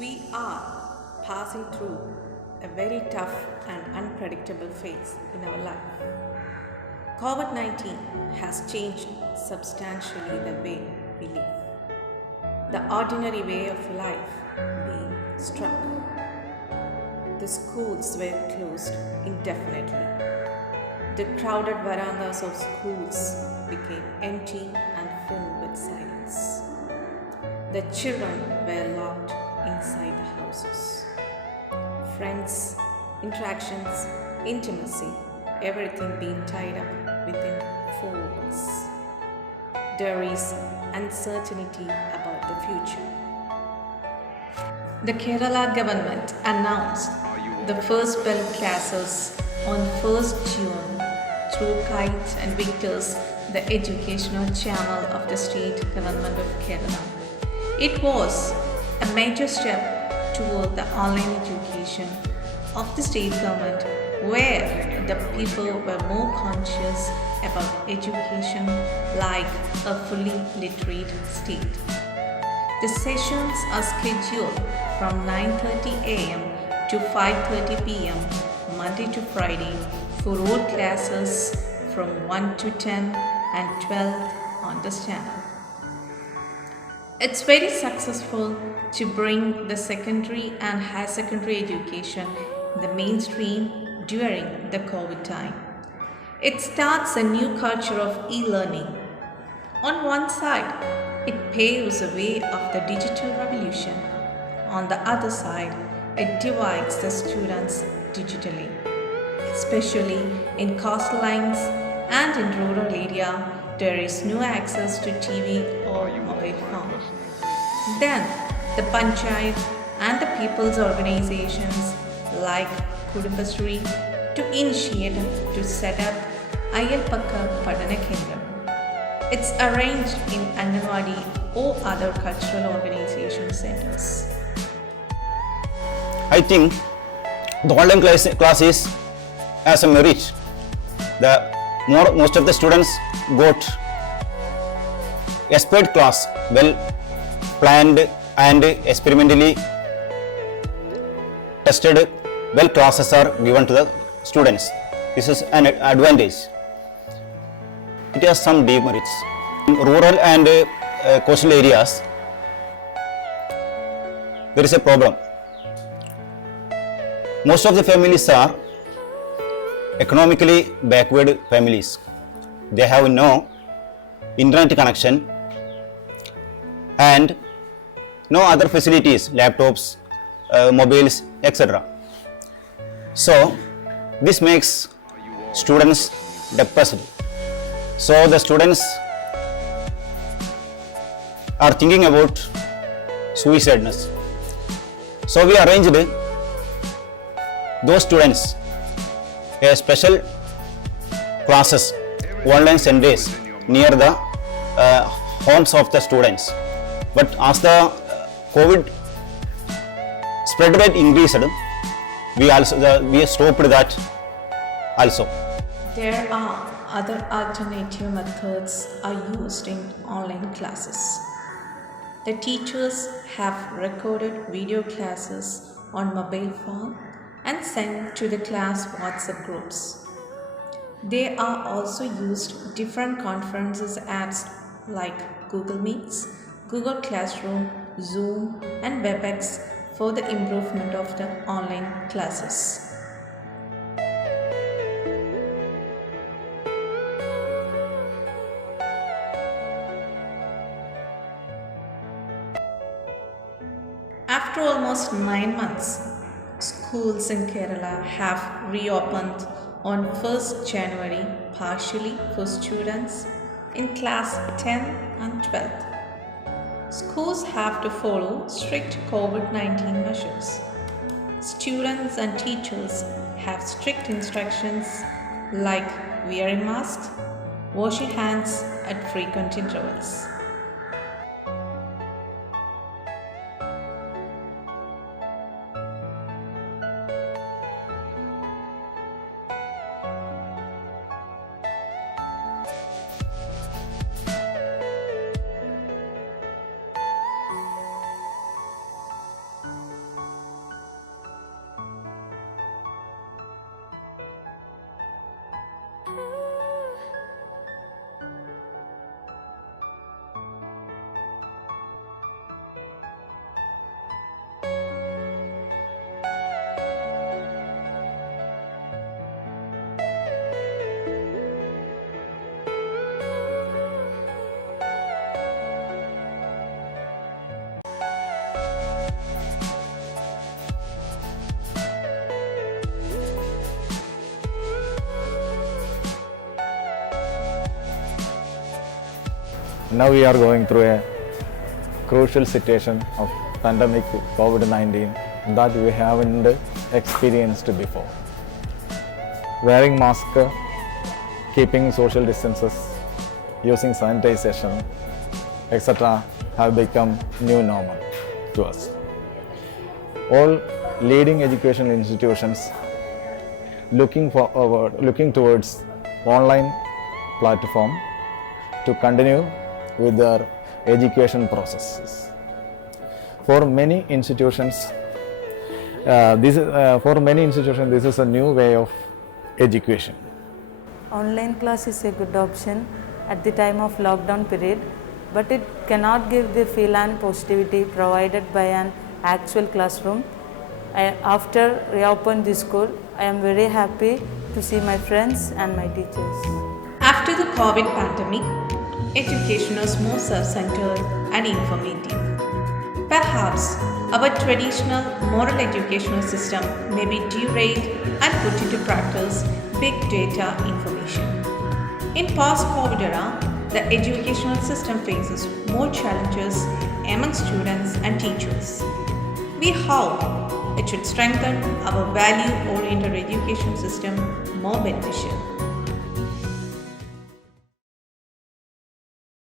We are passing through a very tough and unpredictable phase in our life. COVID 19 has changed substantially the way we live. The ordinary way of life being struck. The schools were closed indefinitely. The crowded verandas of schools became empty and filled with silence. The children were locked inside the houses. Friends, interactions, intimacy, everything being tied up within four walls. There is uncertainty about the future. The Kerala government announced the first bell classes on 1st June through Kite and Victor's, the educational channel of the state government of Kerala. It was a major step toward the online education of the state government, where the people were more conscious about education like a fully literate state. The sessions are scheduled from 9:30 a.m. to 5:30 p.m. Monday to Friday for all classes from 1 to 10 and 12 on this channel. It's very successful to bring the secondary and higher secondary education in the mainstream during the COVID time. It starts a new culture of e-learning. On one side, it paves the way of the digital revolution. On the other side, it divides the students digitally, especially in coastlines and in rural area. There is no access to TV or mobile phone. Then the Panchayat and the people's organizations like Kudumbasri to initiate to set up Ayalpakka Padana Kendram. It's arranged in Anganwadi or other cultural organization centers. I think the online classes as a merit. Most of the students got expert class, well planned and experimentally tested. Well classes are given to the students. This is an advantage. It has some demerits. In rural and coastal areas, there is a problem. Most of the families are economically backward families. They have no internet connection and no other facilities, laptops, mobiles, etc. So this makes students depressed. So the students are thinking about suicideness. So we arranged those students a special classes, online centers near the homes of the students. But as the COVID spread rate increased, we stopped that also. There are other alternative methods are used in online classes. The teachers have recorded video classes on mobile phone and sent to the class WhatsApp groups. They are also used different conferences apps like Google Meets, Google Classroom, Zoom and WebEx for the improvement of the online classes. After almost 9 months, schools in Kerala have reopened on 1st January partially for students in class 10 and 12. Schools have to follow strict COVID-19 measures. Students and teachers have strict instructions like wearing masks, washing hands at frequent intervals. Now we are going through a crucial situation of pandemic COVID-19 that we haven't experienced before. Wearing mask, keeping social distances, using sanitization, etc. have become new normal to us. All leading educational institutions looking towards online platform to continue with their education processes. For many institutions, this is a new way of education. Online class is a good option at the time of lockdown period, but it cannot give the feel and positivity provided by an actual classroom. After reopen the school, I am very happy to see my friends and my teachers. After the COVID pandemic, education was more self-centered and informative. Perhaps our traditional moral educational system may be derailed and put into practice big data information. In post-COVID era, the educational system faces more challenges among students and teachers. We hope it should strengthen our value-oriented education system more beneficial.